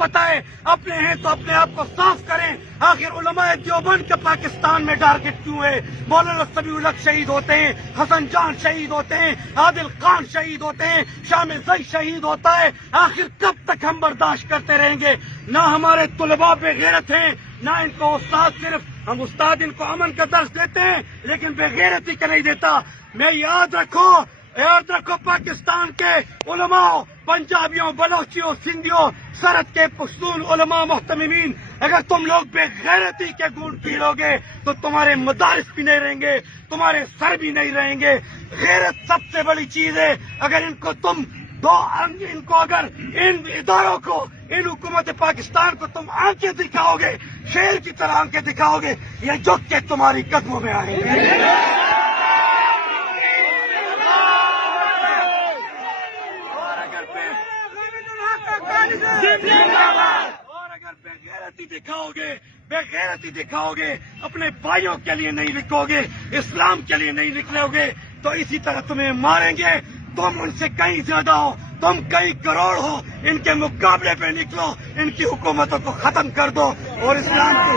پتا ہے اپنے ہیں تو اپنے آپ کو صاف کریں. آخر علماء دیوبند کا پاکستان میں ٹارگٹ کیوں ہے؟ مولانا سمیع الحق شہید ہوتے ہیں, حسن جان شہید ہوتے ہیں, عادل خان شہید ہوتے ہیں, شام زئی شہید ہوتا ہے. آخر کب تک ہم برداشت کرتے رہیں گے؟ نہ ہمارے طلباء بے غیرت ہیں, نہ ان کو استاد, صرف ہم استاد ان کو امن کا درس دیتے ہیں لیکن بے غیرتی کا نہیں دیتا. میں یاد رکھو پاکستان کے علماء, پنجابیوں, بلوچیوں, سندھیوں, سرحد کے پختون علماء محتممین, اگر تم لوگ بے غیرتی کے گھونٹ پی لو گے تو تمہارے مدارس بھی نہیں رہیں گے, تمہارے سر بھی نہیں رہیں گے. غیرت سب سے بڑی چیز ہے. اگر ان کو اگر ان اداروں کو, ان حکومت پاکستان کو تم آنکھیں دکھاؤ گے, شیر کی طرح آنکھیں دکھاؤ گے, یہ جھک کے تمہاری قدموں میں آئیں گے. اور اگر بے غیرتی دکھاؤ گے, اپنے بھائیوں کے لیے نہیں لکھو گے, اسلام کے لیے نہیں نکلو گے, تو اسی طرح تمہیں ماریں گے. تم ان سے کہیں زیادہ ہو, تم کئی کروڑ ہو, ان کے مقابلے پہ نکلو, ان کی حکومتوں کو ختم کر دو اور اسلام کو